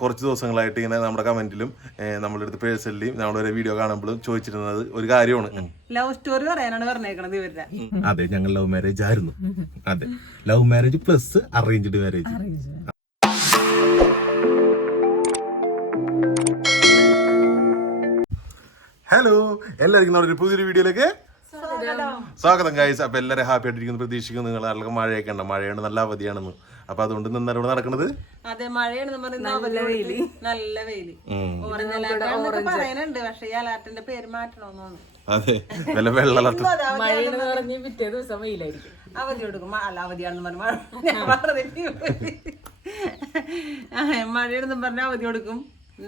കുറച്ച് ദിവസങ്ങളായിട്ട് ഇങ്ങനെ നമ്മുടെ കമന്റിലും നമ്മുടെ അടുത്ത് പേഴ്സണലിയും നമ്മുടെ വീഡിയോ കാണുമ്പോഴും ചോദിച്ചിരുന്നത് ഒരു കാര്യമാണ്. ലവ് സ്റ്റോറി പറയാനാണ് പറഞ്ഞേക്കണത് ഇവരുടെ. അതെ ഞങ്ങൾ ലവ് മാരേജ് ആയിരുന്നു. അതെ. Love marriage plus arranged marriage hello എല്ലാവർക്കും നമ്മുടെ ഒരു പുതിയൊരു വീഡിയോയിലേക്ക് സ്വാഗതം. ഗൈസ് അപ്പൊ എല്ലാവരും ഹാപ്പി ആയിട്ടിരിക്കുന്നു പ്രതീക്ഷിക്കുന്നു. നിങ്ങൾ ആൾക്ക് മഴയൊക്കെ ഉണ്ട്? മഴയാണ് നല്ല അവധിയാണെന്ന്. അപ്പൊ അതുകൊണ്ട് നിന്നാണ് ഇവിടെ നടക്കുന്നത് അതെ മഴയാണ് നല്ല വെയിൽ. നല്ല വെയിൽ. ഓറഞ്ച് അലാർട്ട് പറയാനുണ്ട് പക്ഷെ ഈ അലാർട്ടിന്റെ പേര് മാറ്റണമെന്നാണ് അതെ വല്ല വെള്ള പിറ്റേ ദിവസം വെയിലായിരിക്കും. അവധി കൊടുക്കും. അല്ല അവധിയാണെന്ന് പറഞ്ഞു മഴയാണെന്ന് പറഞ്ഞ അവധി കൊടുക്കും.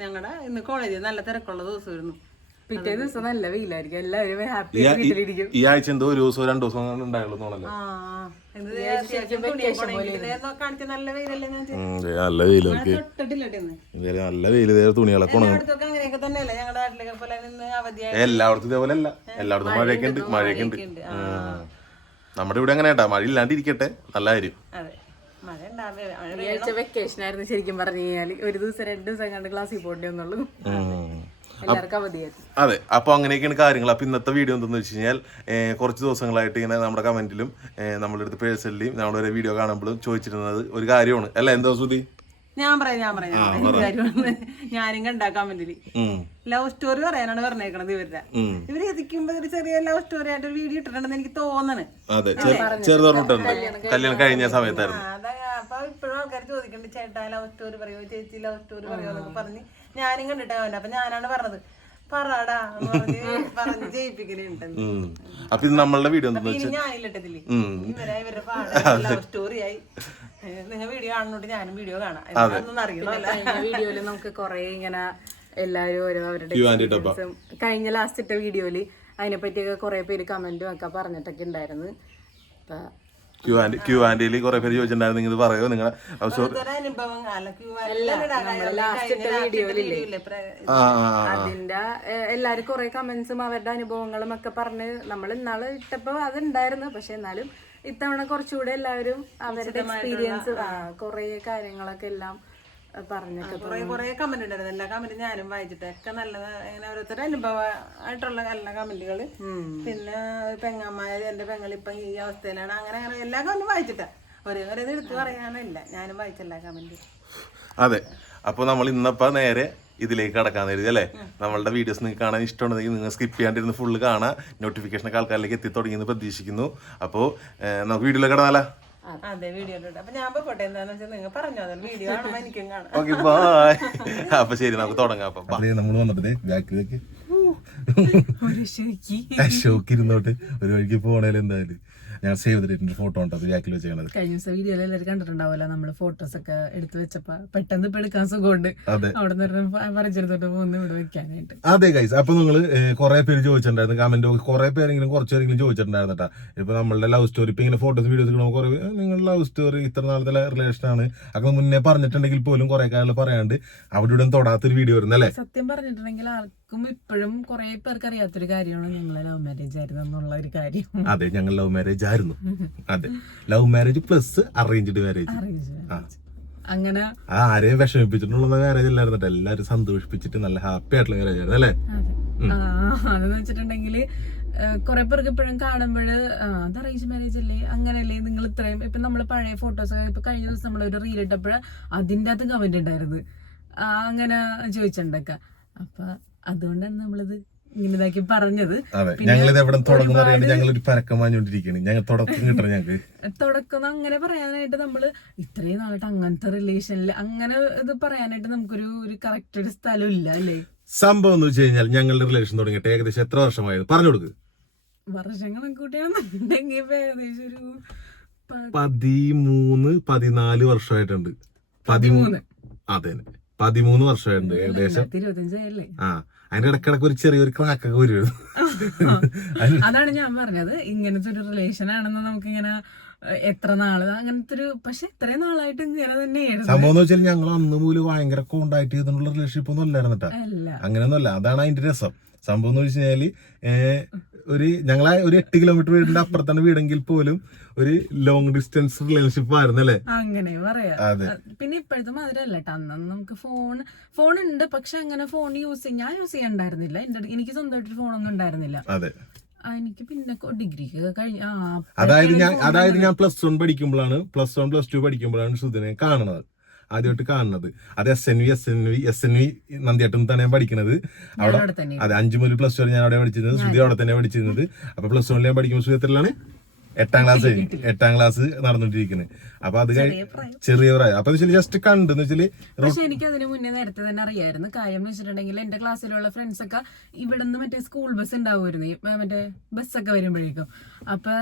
ഞങ്ങളുടെ ഇന്ന് കോളേജിൽ നല്ല തിരക്കുള്ള ദിവസമായിരുന്നു. പിറ്റേ ദിവസം നല്ല വെയിലായിരിക്കും. എല്ലാവരും ഹാപ്പി വീട്ടിലിരിക്കും. ഈ ആഴ്ച എന്തോ ഒരു ദിവസം രണ്ടു ദിവസം ഉണ്ടായുള്ളൂ നല്ല വെയിലല്ലേ ഞാൻ നല്ല ഇതേ തുണികളൊക്കെ ഉണങ്ങും. എല്ലായിടത്തും ഇതേപോലെ അല്ല. എല്ലായിടത്തും മഴയൊക്കെ ഉണ്ട് മഴയൊക്കെ ഉണ്ട്. നമ്മുടെ ഇവിടെ അങ്ങനെ മഴ ഇല്ലാണ്ടിരിക്കട്ടെ. നല്ല കാര്യം. വെക്കേഷൻ ആയിരുന്നു ശരിക്കും പറഞ്ഞു കഴിഞ്ഞാൽ ഒരു ദിവസം രണ്ട് ദിവസം കണ്ട് ക്ലാസ്സിൽ പോകണ്ടേ അവധിയായിരുന്നു അതെ അപ്പൊ അങ്ങനെയൊക്കെയാണ് കാര്യങ്ങൾ. അപ്പൊ ഇന്നത്തെ വീഡിയോ എന്തെന്ന് വെച്ച് കഴിഞ്ഞാൽ കുറച്ച് ദിവസങ്ങളായിട്ട് ഇങ്ങനെ നമ്മുടെ കമന്റിലും നമ്മുടെ അടുത്ത് പേഴ്സണലിയും നമ്മുടെ ഒരു വീഡിയോ കാണുമ്പോഴും ചോദിച്ചിരുന്നത് ഒരു കാര്യമാണ്. അല്ല എന്താ സുധി ഞാൻ പറയാം ഞാൻ പറയാം ഞാനും കണ്ടാക്കാൻ വേണ്ടി ലവ് സ്റ്റോറി പറയാനാണ് പറഞ്ഞേക്കണത് ഇവരുടെ. ഇവർ എത്തിക്കുമ്പോ ഒരു ചെറിയ ലവ് സ്റ്റോറി ആയിട്ട് ഒരു വീഡിയോ ഇട്ടിട്ടുണ്ടെന്ന് എനിക്ക് തോന്നണ്. കല്യാണം കഴിഞ്ഞ സമയത്തായിരുന്നു. അപ്പൊ ഇപ്പോഴും ആൾക്കാർ ചോദിക്കണ്ട് ചേട്ടാ ലവ് സ്റ്റോറി പറയോ? ചേച്ചി ലവ് സ്റ്റോറി പറയോ? എന്നൊക്കെ പറഞ്ഞ് ഞാനും കണ്ടിട്ടാവില്ല അപ്പൊ ഞാനാണ് പറഞ്ഞത്. പറടാ എന്ന് പറഞ്ഞ് പറഞ്ഞ് ജയിപ്പിക്കലുണ്ട് ഉം. അപ്പൊ ഇത് നമ്മളുടെ വീഡിയോ എന്താ ഇനി ഞാനില്ലട്ടതില്ലേ ഇവരെ ഇവരുടെ പാട് ലവ് സ്റ്റോറി ആയി. നിങ്ങൾ വീഡിയോ കാണുന്നോണ്ട് ഞാനും വീഡിയോ കാണാം. അതൊന്നും അറിയണമല്ല കഴിഞ്ഞ വീഡിയോയിൽ നമുക്ക് കൊറേ ഇങ്ങനെ എല്ലാരും ഓരോ അവരുടെ Q and A ഇട്ടപ്പോ. experience ഉം കഴിഞ്ഞ ലാസ്റ്റ് ഇട്ട വീഡിയോയിൽ അതിനെ പറ്റിയൊക്കെ കുറെ പേര് കമന്റും ഒക്കെ പറഞ്ഞിട്ടൊക്കെ ഉണ്ടായിരുന്നു. അപ്പൊ ക്യൂ ആൻഡ് ക്യൂ ആൻഡിയിൽ കുറെ പേര് ചോദിച്ചിട്ടുണ്ടായിരുന്നു നിങ്ങൾ പറയോ? നിങ്ങളെ ആ. അതിന്റെ എല്ലാരും കുറെ കമന്റ്സും അവരുടെ അനുഭവങ്ങളും ഒക്കെ പറഞ്ഞ് നമ്മൾ ഇന്നാൾ ഇട്ടപ്പോ അതുണ്ടായിരുന്നു. പക്ഷെ എന്നാലും ഇത്തവണ കുറച്ചുകൂടെ എല്ലാവരും അവരുടെ എക്സ്പീരിയൻസ് കുറെ കാര്യങ്ങളൊക്കെ എല്ലാം കുറെ കുറെ കമന്റ് ഉണ്ടായിരുന്നു. എല്ലാ കമന്റും ഞാനും വായിച്ചിട്ട് ഒക്കെ നല്ലത് ഇങ്ങനെ ഓരോരുത്തരുടെ അനുഭവമായിട്ടുള്ള നല്ല കമന്റുകൾ പിന്നെ പെങ്ങന്മാര് എന്റെ പെങ്ങൾ ഇപ്പൊ ഈ അവസ്ഥയിലാണ്. അങ്ങനെ അങ്ങനെ എല്ലാ കമന്റും വായിച്ചിട്ടാ. ഒരേ ഒരേ എടുത്തു പറയാനില്ല ഞാനും വായിച്ച എല്ലാ കമന്റ് അതെ. അപ്പോൾ നമ്മൾ ഇന്നപ്പോ നേരെ ഇതിലേക്ക് കടക്കാൻ കരുതി അല്ലേ? നമ്മളുടെ വീഡിയോസ് നിങ്ങൾക്ക് കാണാൻ ഇഷ്ടമുണ്ടെങ്കിൽ നിങ്ങൾ സ്കിപ്പ് ചെയ്യാണ്ടിരുന്ന് ഫുള്ള് കാണാൻ നോട്ടിഫിക്കേഷൻ ഒക്കെ ആൾക്കാരിലേക്ക് എത്തി തുടങ്ങിയെന്ന് പ്രതീക്ഷിക്കുന്നു. അപ്പോൾ നമുക്ക് വീഡിയോയിലേക്ക് കടന്നാലാ? അതെ വീഡിയോ അപ്പൊ ഞാൻ പോട്ടെ എന്താന്ന് വെച്ചാൽ നിങ്ങൾ പറഞ്ഞോ വീഡിയോ കാണുമ്പോ എനിക്കും കാണാം. ഓക്കെ ബായ് അപ്പൊ ശരി നമുക്ക് തുടങ്ങാം അപ്പൊ. നമ്മൾ ബാക്കിലേക്ക്. ഒരു ഇരുന്നോട്ട്. വഴിക്ക് പോണേലും എന്തായാലും. ഞാൻ സേവ് ചെയ്തിട്ടുണ്ട് ഫോട്ടോ ഉണ്ട് അത് ബാക്കിൽ വെച്ചേക്കണത് കഴിഞ്ഞ ദിവസം വീഡിയോയിൽ എല്ലാവരും കണ്ടിട്ടുണ്ടാവല്ലോ നമ്മൾ ഫോട്ടോസ് ഒക്കെ എടുത്തു വെച്ചപ്പോ. പെട്ടെന്ന് ഇപ്പൊ എടുക്കാൻ സുഖമുണ്ട്. അവിടെ നിന്ന് പറിച്ചെടുത്തോട്ട് പോകുന്നു ഇവിടെ വെക്കാനായിട്ട്. അതെ ഗൈസ് അപ്പൊ നിങ്ങൾ കുറെ പേര് ചോദിച്ചിട്ടുണ്ടായിരുന്നു. കമന്റ് കുറെ പേരെങ്കിലും കുറച്ച് പേരെങ്കിലും ചോദിച്ചിട്ടുണ്ടായിരുന്നു കേട്ടാ ഇപ്പൊ നമ്മളുടെ ലവ് സ്റ്റോറി ഇപ്പൊ ഇങ്ങനെ ഫോട്ടോസ് വീഡിയോസ് കാണുമ്പോൾ കുറെ നിങ്ങളുടെ ലവ് സ്റ്റോറി ഇത്ര നാളത്തെ റിലേഷൻ ആണ്. അതൊക്കെ മുന്നേ പറഞ്ഞിട്ടുണ്ടെങ്കിൽ പോലും കുറെ കാലം പറയാണ്ട് അവിടെ ഇവിടെ തൊടാത്തൊരു വീഡിയോ വരുന്നല്ലേ സത്യം പറഞ്ഞിട്ടുണ്ടെങ്കിൽ ആർക്കും ഇപ്പോഴും കുറെ പേർക്ക് അറിയാത്തൊരു കാര്യമാണ് നിങ്ങളെ ലവ് മാരേജ് ആയിരുന്നു എന്നുള്ള ഒരു കാര്യം. അതെ ഞങ്ങൾ ലവ് മാരേജ് ആയിരുന്നു. അതെ. Love marriage plus arranged marriage അങ്ങനെ ആ ആരെയും വിഷമിപ്പിച്ചിട്ടുള്ള മാരേജ് അല്ലായിരുന്നു എല്ലാരും സന്തോഷിപ്പിച്ചിട്ട് നല്ല ഹാപ്പി ആയിട്ടുള്ള മാരേജ് ആയിരുന്നു അല്ലേ? അതെന്ന് വെച്ചിട്ടുണ്ടെങ്കിൽ കുറെ പേർക്ക് ഇപ്പോഴും കാണുമ്പോൾ അത് അറേഞ്ച് മാരേജ് അല്ലേ? അങ്ങനെയല്ലേ നിങ്ങൾ ഇത്രയും ഇപ്പൊ നമ്മൾ പഴയ ഫോട്ടോസ് ഇപ്പൊ കഴിഞ്ഞ ദിവസം നമ്മൾ ഒരു റീൽ ഇട്ടപ്പോഴ അതിന്റെ അകത്ത് കമന്റ് ഉണ്ടായിരുന്നു അങ്ങനെ ചോദിച്ചിട്ടുണ്ടൊക്കെ. അപ്പൊ അതുകൊണ്ടാണ് നമ്മളിത് ഇങ്ങനെതാക്കി പറഞ്ഞത്. ഞങ്ങളിത് എവിടെ തുടങ്ങുന്ന അറിയാണ്ട് ഞങ്ങൾ ഒരു പരക്കം വാങ്ങിക്കൊണ്ടിരിക്കുകയാണ് ഞങ്ങൾ തുടക്കം കിട്ടണം ഞങ്ങൾക്ക്. തുടക്കം അങ്ങനെ പറയാനായിട്ട് നമ്മൾ ഇത്രയും നാളായിട്ട് അങ്ങനത്തെ റിലേഷനിൽ അങ്ങനെ ഇത് പറയാനായിട്ട് നമുക്കൊരു ഒരു കറക്റ്റ് ഒരു സ്ഥലം ഇല്ല അല്ലേ? സംഭവം എന്ന് വെച്ച് കഴിഞ്ഞാൽ ഞങ്ങളുടെ റിലേഷൻ തുടങ്ങിയിട്ട് ഏകദേശം എത്ര വർഷമായത്? പറഞ്ഞു കൊടുക്ക്. വർഷങ്ങൾ കൂട്ടിയാണെന്നുണ്ടെങ്കിൽ ഏകദേശം ഒരു പതിമൂന്ന് പതിനാല് വർഷമായിട്ടുണ്ട്. പതിമൂന്ന്. അതെ. പതിമൂന്ന് വർഷമുണ്ട് ഏകദേശം. ആ അതിന്റെ ഇടക്കിടക്ക് ഒരു ചെറിയൊരു ക്രാക്കൊക്കെ വരും. അതാണ് ഞാൻ പറഞ്ഞത്. ഇങ്ങനത്തെ ഒരു റിലേഷൻ ആണെന്ന് നമുക്ക് ഇങ്ങനെ എത്ര നാൾ അങ്ങനത്തെ ഒരു പക്ഷെ ഇത്രയും നാളായിട്ട് ഇങ്ങനെ തന്നെയായിരുന്നു. സംഭവം എന്ന് വെച്ചാൽ ഞങ്ങൾ അന്ന് പോലും ഭയങ്കര കോണ്ടാക്ട് ചെയ്തിട്ടുള്ള റിലേഷൻഷിപ്പ് ഒന്നും അല്ലായിരുന്നു കേട്ടോ അല്ല. അങ്ങനെയൊന്നുമല്ല. അതാണ് അതിന്റെ രസം. സംഭവം എന്ന് വെച്ച് കഴിഞ്ഞാൽ ഒരു ഞങ്ങളെ ഒരു എട്ട് കിലോമീറ്റർ വീടിന്റെ അപ്പുറത്താണ് വീടെങ്കിൽ പോലും ഒരു ലോങ് ഡിസ്റ്റൻസ് റിലേഷൻഷിപ്പ് ആയിരുന്നു അല്ലേ അങ്ങനെ പറയാ. പിന്നെ ഇപ്പോഴത്തെ മാതിരി അല്ല അന്ന് നമുക്ക് ഫോൺ ഫോൺ ഉണ്ട്. പക്ഷെ അങ്ങനെ ഫോൺ യൂസ് ഞാൻ യൂസ് ചെയ്യാണ്ടായിരുന്നില്ല. എനിക്ക് സ്വന്തമായിട്ട് ഫോണൊന്നും ഉണ്ടായിരുന്നില്ല. അതെ. എനിക്ക് പിന്നെ ഡിഗ്രിക്ക് കഴിഞ്ഞ അതായത് ഞാൻ അതായത് ഞാൻ പ്ലസ് വൺ പഠിക്കുമ്പോഴാണ് പ്ലസ് വൺ പ്ലസ് ടു പഠിക്കുമ്പോഴാണ് ശ്രുതിനെ കാണുന്നത് ആദ്യമായിട്ട് കാണുന്നത്. അത് S N V S N V S N V നന്ദിയാട്ടം തന്നെ ഞാൻ പഠിക്കുന്നത് അവിടെ അതെ അഞ്ചു മുതൽ പ്ലസ് ടു ഞാൻ അവിടെ പഠിച്ചിരുന്നത് ശ്രുതി അവിടെ തന്നെ പഠിച്ചിരുന്നത്. അപ്പൊ പ്ലസ് വണ്ണിൽ ഞാൻ പഠിക്കുമ്പോൾ ശ്രുതി എത്രയിലാണ്? എട്ടാം ക്ലാസ് എട്ടാം ക്ലാസ് നടന്നുകൊണ്ടിരിക്കുന്നത് അപ്പൊ അത് ചെറിയ പ്രായം. അപ്പൊ ജസ്റ്റ് കണ്ടെന്ന് വെച്ചാൽ പക്ഷെ എനിക്ക് അതിന് മുന്നേ നേരത്തെ തന്നെ അറിയായിരുന്നു. കാര്യം എന്ന് വെച്ചിട്ടുണ്ടെങ്കിൽ എന്റെ ക്ലാസ്സിലുള്ള ഫ്രണ്ട്സ് ഒക്കെ ഇവിടെ നിന്ന് മറ്റേ സ്കൂൾ ബസ് ഉണ്ടാവുമായിരുന്നു. മറ്റേ ബസ്സൊക്കെ വരുമ്പോഴേക്കും. അപ്പൊ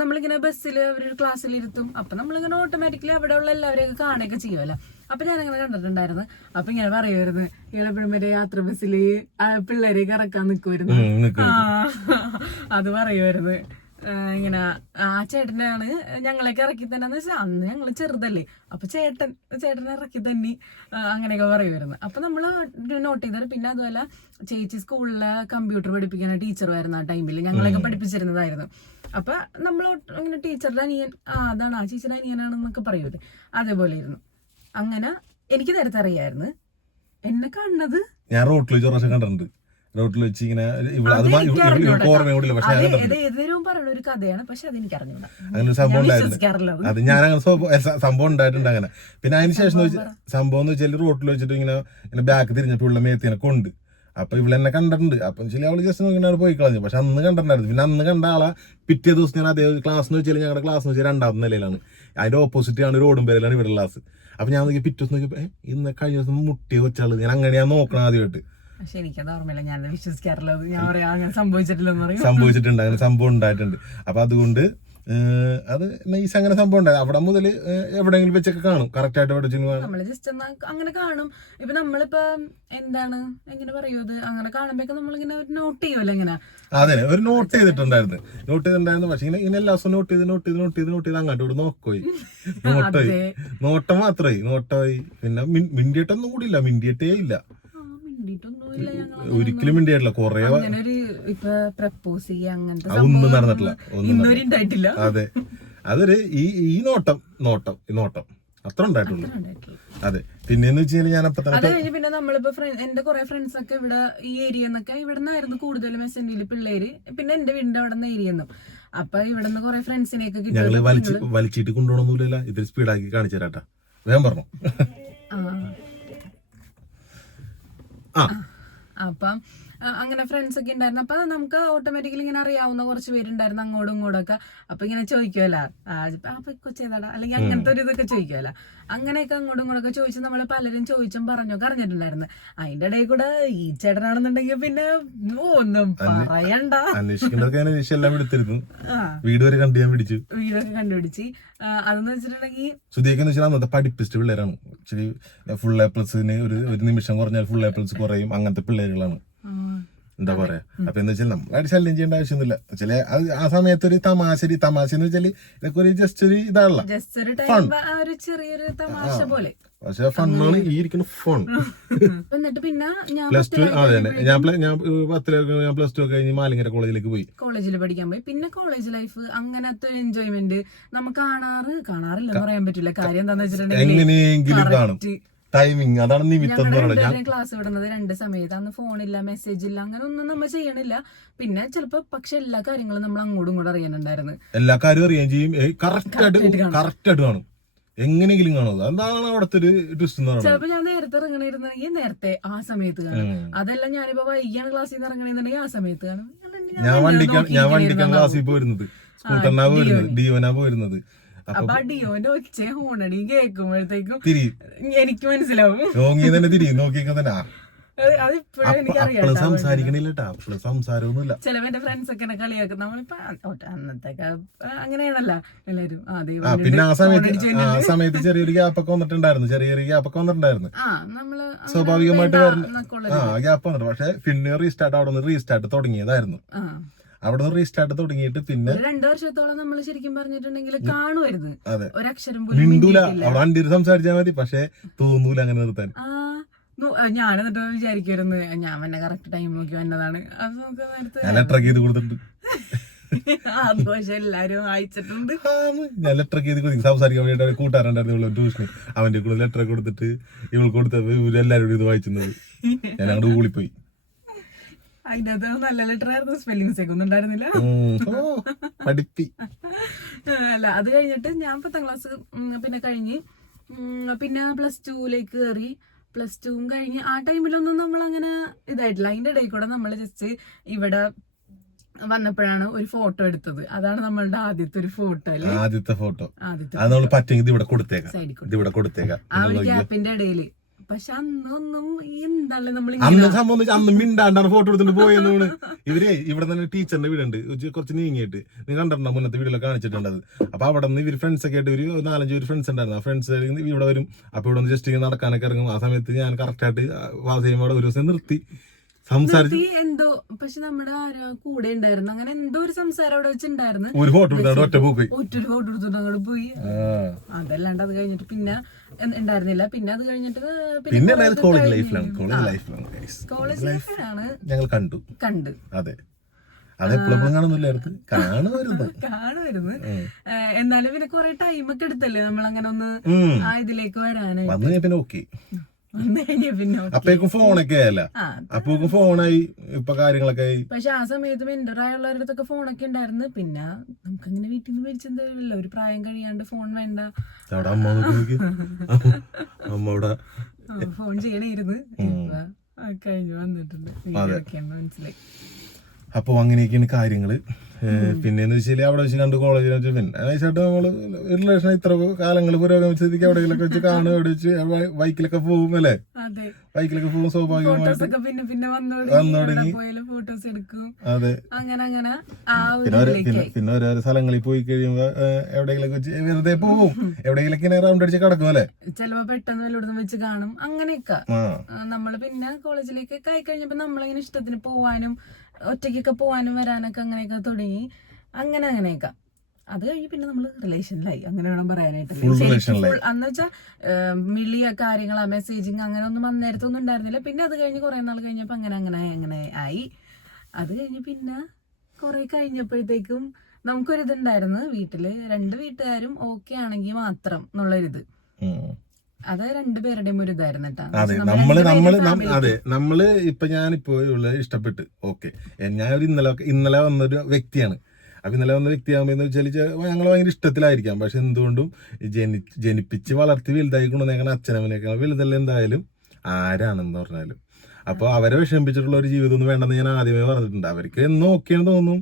നമ്മളിങ്ങനെ ബസ്സിൽ അവരൊരു ക്ലാസ്സിൽ ഇരുത്തും. അപ്പൊ നമ്മളിങ്ങനെ ഓട്ടോമാറ്റിക്കലി അവിടെ ഉള്ള എല്ലാവരെയൊക്കെ കാണുകയൊക്കെ ചെയ്യുമല്ലോ. അപ്പൊ ഞാനങ്ങനെ കണ്ടിട്ടുണ്ടായിരുന്നു. അപ്പൊ ഇങ്ങനെ പറയുമായിരുന്നു. ഇയാളെപ്പോഴും മറ്റേ യാത്ര ബസ്സിൽ പിള്ളേരെ കറക്കാൻ നിൽക്കുമായിരുന്നു അത് പറയുമായിരുന്നു. ഇങ്ങനെ ആ ചേട്ടനാണ് ഞങ്ങളെയൊക്കെ ഇറക്കി തന്നെ എന്ന് വെച്ചാൽ അന്ന് ഞങ്ങൾ ചെറുതല്ലേ. അപ്പൊ ചേട്ടൻ ചേട്ടനെ ഇറക്കി തന്നെ അങ്ങനെയൊക്കെ പറയുമായിരുന്നു അപ്പൊ നമ്മൾ നോട്ട് ചെയ്തത് പിന്നെ അതുപോലെ ചേച്ചി സ്കൂളിലെ കമ്പ്യൂട്ടർ പഠിപ്പിക്കുന്ന ടീച്ചർ ടീച്ചറുമായിരുന്നു ആ ടൈമിൽ ഞങ്ങളെയൊക്കെ പഠിപ്പിച്ചിരുന്നതായിരുന്നു. അപ്പൊ നമ്മൾ അങ്ങനെ ടീച്ചറുടെ അനിയൻ ആ അതാണ് ആ ചേച്ചിയുടെ അനിയനാണെന്നൊക്കെ പറയൂലേ അതേപോലെ ഇരുന്നു അങ്ങനെ എനിക്ക് നേരത്തെ അറിയായിരുന്നു. എന്നെ കണ്ടത് ഞാൻ റോട്ടിൽ കണ്ടിട്ടുണ്ട്. റോട്ടിൽ വെച്ച് ഇങ്ങനെ ഇവിടെ അത് അത് മാ- എനിക്ക് ഇവിടെ- ഇവിടെ അറിഞ്ഞൂടാ. ഓർമ്മ കൂടില്ല പക്ഷെ ഒരു കഥയാണ് പക്ഷെ അതെനിക്ക് അറിഞ്ഞൂടാ. അങ്ങനെ സംഭവം ഉണ്ടായിട്ടുണ്ട് അത്. ഞാൻ അങ്ങനെ സംഭവം ഉണ്ടായിട്ടുണ്ട് അങ്ങനെ. പിന്നെ അതിന് ശേഷം സംഭവം എന്ന് വെച്ചാൽ റോട്ടിൽ വെച്ചിട്ട് ഇങ്ങനെ ഇങ്ങനെ ബാക്ക് തിരിഞ്ഞിട്ട് ഉള്ള മേത്തിനെ കൊണ്ട്. അപ്പൊ ഇവൾ എന്നെ കണ്ടിട്ടുണ്ട്. അപ്പൊ വെച്ചാൽ അവൾ ജസ്റ്റ് നോക്കി അവിടെ പോയി കളഞ്ഞു. പക്ഷെ അന്ന് കണ്ടിട്ടുണ്ടായിരുന്നു. പിന്നെ അന്ന് കണ്ട ആളെ പിറ്റേ ദിവസം ഞാൻ അതേ ക്ലാസ് എന്ന് വെച്ചാൽ ഞങ്ങളുടെ ക്ലാസ് എന്ന് വെച്ചാൽ രണ്ടാമത്തെ നിലയിലാണ്. അതിന്റെ ഓപ്പോസിറ്റ് ആണ് റോഡും പേരിലാണ് ഇവിടെ ക്ലാസ് അപ്പൊ ഞാൻ നോക്കി പിറ്റേ ദിവസം നോക്കി ഇന്ന് കഴിഞ്ഞ ദിവസം മുട്ടിയ വെച്ചാൾ. ഞാൻ അങ്ങനെയാ നോക്കണം ആദ്യമായിട്ട്. പക്ഷെ എനിക്കത് ഓർമ്മയില്ല. ഞാൻ വിശ്വസിക്കാറില്ല. ഞാൻ പറയാ അങ്ങനെ സംഭവിച്ചിട്ടില്ലെന്ന് പറയും. സംഭവിച്ചിട്ടുണ്ട് അങ്ങനെ സംഭവം ഉണ്ടായിട്ടുണ്ട്. അപ്പൊ അതുകൊണ്ട് അത് നൈസ് അങ്ങനെ സംഭവം ഉണ്ടായി. അവിടെ മുതൽ എവിടെയെങ്കിലും വെച്ചൊക്കെ കാണും. കറക്റ്റ് ആയിട്ട് വെച്ച് നമ്മൾ ജസ്റ്റ് അങ്ങനെ കാണും. ഇപ്പൊ നമ്മളിപ്പോ എന്താണ് എങ്ങനെ പറയൂ അങ്ങനെ കാണുമ്പോഴൊക്കെ നമ്മളിങ്ങനെ നോട്ട് ചെയ്യുമല്ലോ ഇങ്ങനെ. അതെ ഒരു നോട്ട് ചെയ്തിട്ടുണ്ടായിരുന്നു. നോട്ട് ചെയ്തിട്ടുണ്ടായിരുന്നു. പക്ഷെ ഇങ്ങനെ ഇങ്ങനെ എല്ലാ ദിവസവും നോട്ട് ചെയ്ത് നോട്ട് ചെയ്ത് നോട്ട് ചെയ്ത് നോട്ട് ചെയ്ത് അങ്ങോട്ട് ഇവിടെ നോക്കോയി നോട്ടായി. നോട്ടം മാത്രമായി. നോട്ടായി പിന്നെ മിണ്ടിയിട്ടൊന്നും കൂടിയില്ല. മിണ്ടിയിട്ടേ ഇല്ല. ഒരിക്കലും മിണ്ടിയിട്ടില്ല. കൊറേ അങ്ങനെ ഒരു ഇപ്പൊ പ്രപ്പോസ് ചെയ്യുക അങ്ങനത്തെ അതൊന്നും സംഭവം നടന്നിട്ടില്ല. ഒന്നും ഇന്നുവരെ ഉണ്ടായിട്ടില്ല. അതെ. അതൊരു ഈ ഈ നോട്ടം നോട്ടം ഈ നോട്ടം. അത്ര ഉണ്ടായിട്ടുള്ളൂ. അതെ. പിന്നെന്ന് വെച്ച് കഴിഞ്ഞാൽ ഞാൻ അപ്പൊ തന്നെ പിന്നെ നമ്മളിപ്പോ എന്റെ കുറെ ഫ്രണ്ട്സ് ഒക്കെ ഇവിടെ ഈ ഏരിയ എന്നൊക്കെ ഇവിടെ നിന്നായിരുന്നു കൂടുതലും എസ് എൻ ഡിയിൽ പിള്ളേര്. പിന്നെ എന്റെ വീടിന്റെ അവിടെ നിന്ന് ഏരിയ എന്നും. അപ്പൊ ഇവിടെ നിന്ന് കുറെ ഫ്രണ്ട്സിനെയൊക്കെ ഞങ്ങൾ വലിച്ച് കിട്ടും വലിച്ചിട്ട് കൊണ്ടുപോകണമെന്നില്ല ഇതിൽ സ്പീഡാക്കി കാണിച്ചു തരാട്ടാ. വേഗം പറഞ്ഞു. ആ. അപ്പം അങ്ങനെ ഫ്രണ്ട്സ് ഒക്കെ ഉണ്ടായിരുന്നു അപ്പൊ നമുക്ക് ഓട്ടോമാറ്റിക്കലി ഇങ്ങനെ അറിയാവുന്ന കുറച്ച് പേരുണ്ടായിരുന്നു അങ്ങോട്ടും ഇങ്ങോട്ടും ഒക്കെ അപ്പൊ ഇങ്ങനെ ചോദിക്കുമല്ലോ അപ്പൊ കൊച്ചേതാടാ അല്ലെങ്കിൽ അങ്ങനത്തെ ഒരു ഇതൊക്കെ ചോദിക്കുമല്ലോ അങ്ങനെയൊക്കെ അങ്ങോട്ടും ഇങ്ങോട്ടും ഒക്കെ ചോദിച്ച് നമ്മൾ പലരും ചോദിച്ചും പറഞ്ഞൊക്കെ അറിഞ്ഞിട്ടുണ്ടായിരുന്നു. അതിന്റെ ഇടയിൽ കൂടെ ഈ ചേട്ടനാണെന്നുണ്ടെങ്കിൽ പിന്നെ ഒന്നും പറയണ്ട. വീട് വരെ കണ്ടു ഞാൻ പിടിച്ചു. വീടൊക്കെ കണ്ടുപിടിച്ച്. അതെന്ന് വെച്ചിട്ടുണ്ടെങ്കിൽ സുധിയൊക്കെ വെച്ചാൽ അന്നത്തെ പഠിപ്പിസ്റ്റ് പിള്ളേരാണ്. ആക്ച്വലി ഫുൾ എ പ്ലസിന് ഒരു ഒരു നിമിഷം കുറഞ്ഞാൽ ഫുൾ എ പ്ലസ് കുറയും. അങ്ങനത്തെ പിള്ളേരുകളാണ്. എന്താ പറയാ? അപ്പൊ എന്ന് വെച്ചാൽ നമ്മളായിട്ട് ശല്യം ചെയ്യേണ്ട ആവശ്യമൊന്നുമില്ല. ചില ആ സമയത്ത് ഒരു തമാശ ഒരു തമാശ എന്ന് വെച്ചാൽ ഇതൊക്കെ ഒരു ജസ്റ്റ് ഒരു ഇതാണല്ല. പക്ഷെ ഫണ്ണാണ് ഈ ഇരിക്കുന്ന ഫോൺ എന്നിട്ട് പിന്നെ പ്ലസ് ടു അതെ തന്നെ ഞാൻ ഞാൻ പത്തിലൊക്കെ ഞാൻ പ്ലസ് ടു കഴിഞ്ഞ് മാലിങ്ങര കോളേജിലേക്ക് പോയി. കോളേജിൽ പഠിക്കാൻ പോയി. പിന്നെ കോളേജ് ലൈഫ് അങ്ങനത്തെ ഒരു എൻജോയ്മെന്റ് നമുക്ക് കാണാറ് കാണാറില്ലെന്ന് പറയാൻ പറ്റില്ല. കാര്യം എന്താണെന്ന് വെച്ചിട്ടുണ്ടെങ്കിൽ എങ്ങനെയെങ്കിലും കാണും. ടൈമിങ് അതാണ് നിമിത്തം എന്ന് പറയുന്നത് ഞാൻ ക്ലാസ് വിടുന്നത് രണ്ട് സമയത്ത്. അന്ന് ഫോണില്ല മെസ്സേജ് ഇല്ല അങ്ങനെ ഒന്നും നമ്മൾ ചെയ്യണില്ല. പിന്നെ ചിലപ്പോ പക്ഷെ എല്ലാ കാര്യങ്ങളും നമ്മൾ അങ്ങോട്ടും കൂടെ അറിയാനുണ്ടായിരുന്നു എല്ലാ കാര്യവും അറിയാൻ ചെയ്യും. കറക്റ്റ് ആയിട്ട് ആയിട്ട് കാണും. കറക്റ്റ് ആയിട്ട് കാണും. എങ്ങനെയെങ്കിലും കാണും അത്. അതാണ് അവിടുത്തെ ഒരു ട്വിസ്റ്റ് എന്ന് പറയുന്നത്. ചിലപ്പോ ഞാൻ നേരത്തെ ഇറങ്ങണിരുന്നെങ്കിൽ നേരത്തെ ആ സമയത്ത് കാണും. അതെല്ലാം ഞാനിപ്പോ വൈകിയാണ് ക്ലാസ്സിൽ നിന്ന് ഇറങ്ങണിരുന്നെങ്കിൽ ആ സമയത്ത് കാണും. ഞാൻ വണ്ടിക്കാണ് ഞാൻ വണ്ടിക്കാണ് ക്ലാസ്സിൽ പോയിരുന്നത്. സ്കൂട്ടറിനാ പോയിരുന്നത്. ഡിയോനാ പോയിരുന്നത്. ഒച്ച കേൾക്കുമ്പോഴത്തേക്കും എനിക്ക് മനസ്സിലാവും. തന്നെ നോക്കിയൊക്കെ അപ്പൾ ഫ്രണ്ട്സ് ഒക്കെ എന്നെ കളിയാക്കും നമ്മളിപ്പോ അന്നത്തെ അങ്ങനെയാണല്ലോ എല്ലാരും. പിന്നെ ആ സമയത്ത് ആ ചെറിയൊരു ഗ്യാപ്പൊക്കെ വന്നിട്ടുണ്ടായിരുന്നു. ചെറിയൊരു ഗ്യാപ്പൊക്കെ വന്നിട്ടുണ്ടായിരുന്നു. സ്വാഭാവികമായിട്ട് ആ ഗ്യാപ്പ് വന്നിട്ട് പക്ഷെ പിന്നെ റീസ്റ്റാർട്ട് അവിടെ നിന്ന് റീസ്റ്റാർട്ട് തുടങ്ങിയതായിരുന്നു. അവിടെ നിന്ന് റീസ്റ്റാർട്ട് തുടങ്ങിയിട്ട് പിന്നെ രണ്ടു വർഷത്തോളം നമ്മൾ ശരിക്കും പറഞ്ഞിട്ടുണ്ടെങ്കിൽ കാണുമായിരുന്നു അതെ. ഒരക്ഷരം പോലും മിണ്ടൂല. അവിടെ വണ്ടിയിൽ സംസാരിച്ചാൽ മതി. പക്ഷെ തോന്നൂല അങ്ങനെ നിർത്താൻ. ഞാൻ എന്നിട്ട് വിചാരിക്കുമായിരുന്നു ഞാൻ എന്നെ കറക്റ്റ് ടൈം നോക്കി വന്നതാണ്. അത് നമുക്ക് നേരത്തെ ഞാൻ ലെറ്റർ ചെയ്ത് കൊടുത്തിട്ടുണ്ട്. അത് പക്ഷെ എല്ലാരും അയച്ചിട്ടുണ്ട് ആന്ന്. ഞാൻ ലെറ്റർ ചെയ്ത് കൊടുത്തു സംസാരിക്കാൻ വേണ്ടി കൂട്ടാറുണ്ടായിരുന്നു ഇവൾ ട്യൂഷന്. അവന്റെ കൂടെ ലെറ്റർ കൊടുത്തിട്ട് ഇവൾ കൊടുത്തപ്പോ ഇവരെല്ലാരും കൂടി ഇത് വായിച്ചത് ഞാൻ അങ്ങോട്ട് കൂളിപ്പോയി അതിന്റെ അകത്ത് നല്ല ലെറ്റർ ആയിരുന്നു സ്പെല്ലിംഗ് മിസ്റ്റേക്ക് ഒന്നും ഉണ്ടായിരുന്നില്ല. പഠിപ്പി. അല്ല അത് കഴിഞ്ഞിട്ട് ഞാൻ പത്താം ക്ലാസ് പിന്നെ കഴിഞ്ഞ് പിന്നെ പ്ലസ് ടുവിലേക്ക് കയറി പ്ലസ് ടുവും കഴിഞ്ഞ് ആ ടൈമിലൊന്നും നമ്മൾ അങ്ങനെ ഇതായിട്ടില്ല. അതിന്റെ ഇടയിൽ കൂടെ നമ്മൾ ജസ്റ്റ് ഇവിടെ വന്നപ്പോഴാണ് ഒരു ഫോട്ടോ എടുത്തത്. അതാണ് നമ്മളുടെ ആദ്യത്തെ ഒരു ഫോട്ടോ അല്ലേ? ആദ്യത്തെ ഫോട്ടോ ആദ്യത്തെ ഇവിടെ കൊടുത്തേക്കാം. ഇവിടെ കൊടുത്തേക്കാം. ആ ഒരു ഗ്യാപ്പിന്റെ ഇടയിൽ. മിണ്ടാണ്ടാണ് ഫോട്ടോ എടുത്തിട്ട് പോയെന്നാണ് ഇവരെ ഇവിടെ തന്നെ ടീച്ചറിന്റെ വീടുണ്ട്. കുറച്ച് നീങ്ങിയിട്ട്. നീ കണ്ടിട്ടുണ്ടോ മുന്നത്തെ വീഡിയോയിൽ കാണിച്ചിട്ടുണ്ട് അപ്പൊ അവിടെ നിന്ന് ഇവർ ഫ്രണ്ട്സ് ഒക്കെ ആയിട്ട് ഒരു നാലഞ്ച് പേര് ഫ്രണ്ട്സ് ഉണ്ടായിരുന്നു. ആ ഫ്രണ്ട്സ് ഇവിടെ വരും. അപ്പൊ ഇവിടെ നിന്ന് ജസ്റ്റ് നടക്കാനൊക്കെ ഇറങ്ങും. ആ സമയത്ത് ഞാൻ കറക്റ്റ് ആയിട്ട് വാസ് ചെയ്യുമ്പോൾ ഒരു ദിവസം നിർത്തി. സംസാരിച്ച് എന്തോ പക്ഷെ നമ്മുടെ ആരോ കൂടെ ഉണ്ടായിരുന്നു. അങ്ങനെ എന്തോ ഒരു സംസാരം അവിടെ വെച്ചിണ്ടായിരുന്നു ഒരു ഫോട്ടോ ഒറ്റ പോയി. ഒറ്റൊരു ഫോട്ടോ എടുത്തിട്ട് അങ്ങോട്ട് പോയി. അതല്ലാണ്ട് അത് കഴിഞ്ഞിട്ട് പിന്നെ ഉണ്ടായിരുന്നില്ല. പിന്നെ അത് കഴിഞ്ഞിട്ട് പിന്നെ കോളേജ് ലൈഫിലാണ് കോളേജ് ലൈഫിലാണ് കോളേജ് ലൈഫിലാണ് ഞങ്ങൾ കണ്ടു. കണ്ട്. അതെ. കാണുന്നില്ലായിരുന്നു കാണുമായിരുന്നു കാണുമായിരുന്നു എന്നാലും പിന്നെ കൊറേ ടൈമൊക്കെ എടുത്തല്ലേ നമ്മൾ അങ്ങനെ ഒന്ന് ആ ഇതിലേക്ക് വരാനായിട്ട്? പിന്നെ ഓക്കെ അപ്പേക്കും ഫോണൊക്കെ ആയല്ല. അപ്പൂക്കും ഫോണായി ഇപ്പൊ കാര്യങ്ങളൊക്കെ ആയി. പക്ഷെ ആ സമയത്ത് മെന്റർ ആയുള്ളവരുടെ അടുത്തൊക്കെ ഫോണൊക്കെ ഉണ്ടായിരുന്നു. പിന്നെ നമുക്ക് അങ്ങനെ വീട്ടിൽ നിന്ന് മേടിച്ചെന്താ ഒരു പ്രായം കഴിയാണ്ട് ഫോൺ വേണ്ട. അമ്മ ഫോൺ ചെയ്യണേരുന്നു കഴിഞ്ഞു വന്നിട്ടുണ്ട്. മനസ്സിലായി. അപ്പൊ അങ്ങനെയൊക്കെയാണ് കാര്യങ്ങൾ. പിന്നെന്ന് വെച്ചാൽ അവിടെ വെച്ച് രണ്ട് കോളേജിൽ വെച്ച് പിന്നെ നൈസായിട്ട് നമ്മൾ റിലേഷൻ ഇത്ര കാലങ്ങൾ പുരോഗമിച്ചതിക്ക് എവിടെയെങ്കിലൊക്കെ വെച്ച് കാണും എവിടെ വെച്ച് ബൈക്കിലൊക്കെ പോകും അല്ലേ? ബൈക്കിലൊക്കെ പോകും സ്വാഭാവികമായിട്ട്. പിന്നെ പിന്നെ ഫോട്ടോസ് എടുക്കും. അതെ. അങ്ങനെ അങ്ങനെ പിന്നെ ഓരോ- പിന്നെ ഓരോരോ സ്ഥലങ്ങളിൽ പോയി കഴിയുമ്പോ എവിടെയെങ്കിലൊക്കെ വെച്ച് വെറുതെ പോകും. എവിടെയെങ്കിലൊക്കെ ഇങ്ങനെ റൗണ്ട് അടിച്ച് കിടക്കും അല്ലേ? ചിലപ്പോ പെട്ടെന്ന് വല്ലയിടത്തും വെച്ച് കാണും. അങ്ങനെയൊക്കെ. നമ്മൾ പിന്നെ കോളേജിലേക്ക് ആയി കഴിഞ്ഞപ്പോ നമ്മളിങ്ങനെ ഇഷ്ടത്തിന് പോവാനും ഒറ്റയ്ക്കൊക്കെ പോവാനും വരാനൊക്കെ അങ്ങനെയൊക്കെ തുടങ്ങി. അങ്ങനെ അങ്ങനെയൊക്കെ. അത് കഴിഞ്ഞ് പിന്നെ നമ്മൾ റിലേഷനിലായി. അങ്ങനെ വേണം പറയാനായിട്ട്. അന്ന് വെച്ചാൽ മിളിയ കാര്യങ്ങളാ മെസ്സേജിങ് അങ്ങനെ ഒന്നും അന്നേരത്തൊന്നും ഉണ്ടായിരുന്നില്ല. പിന്നെ അത് കഴിഞ്ഞ് കുറെ നാൾ കഴിഞ്ഞപ്പോ അങ്ങനെ അങ്ങനെ അങ്ങനെ ആയി. അത് കഴിഞ്ഞ് പിന്നെ കുറെ കഴിഞ്ഞപ്പോഴത്തേക്കും നമുക്കൊരിതുണ്ടായിരുന്നു. വീട്ടിൽ രണ്ട് വീട്ടുകാരും ഓക്കെ ആണെങ്കിൽ മാത്രം എന്നുള്ളൊരിത്. അത് രണ്ടുപേരുടെയും ഒരു ഇതായിരുന്നു അതെ നമ്മൾ നമ്മൾ അതെ നമ്മൾ ഇപ്പൊ ഞാനിപ്പോ ഉള്ളത് ഇഷ്ടപ്പെട്ട്. ഓക്കെ. ഞാൻ ഒരു ഇന്നലെ ഇന്നലെ വന്നൊരു വ്യക്തിയാണ്. അപ്പൊ ഇന്നലെ വന്ന വ്യക്തിയാകുമ്പോ എന്ന് വെച്ചാൽ ഞങ്ങൾ ഭയങ്കര ഇഷ്ടത്തിലായിരിക്കാം. പക്ഷെ എന്തുകൊണ്ടും ജനി ജനിപ്പിച്ച് വളർത്തി വലുതായി കൊണ്ടുവന്നേക്കണ അച്ഛനമ്മനേക്കാൾ വലുതല്ല എന്തായാലും ആരാണെന്ന് പറഞ്ഞാലും. അപ്പൊ അവരെ വിഷമിപ്പിച്ചിട്ടുള്ള ഒരു ജീവിതം ഒന്നും വേണ്ടെന്ന് ഞാൻ ആദ്യമേ പറഞ്ഞിട്ടുണ്ട്. അവർക്ക് എന്ന് ഓക്കെയാണെന്ന് തോന്നും.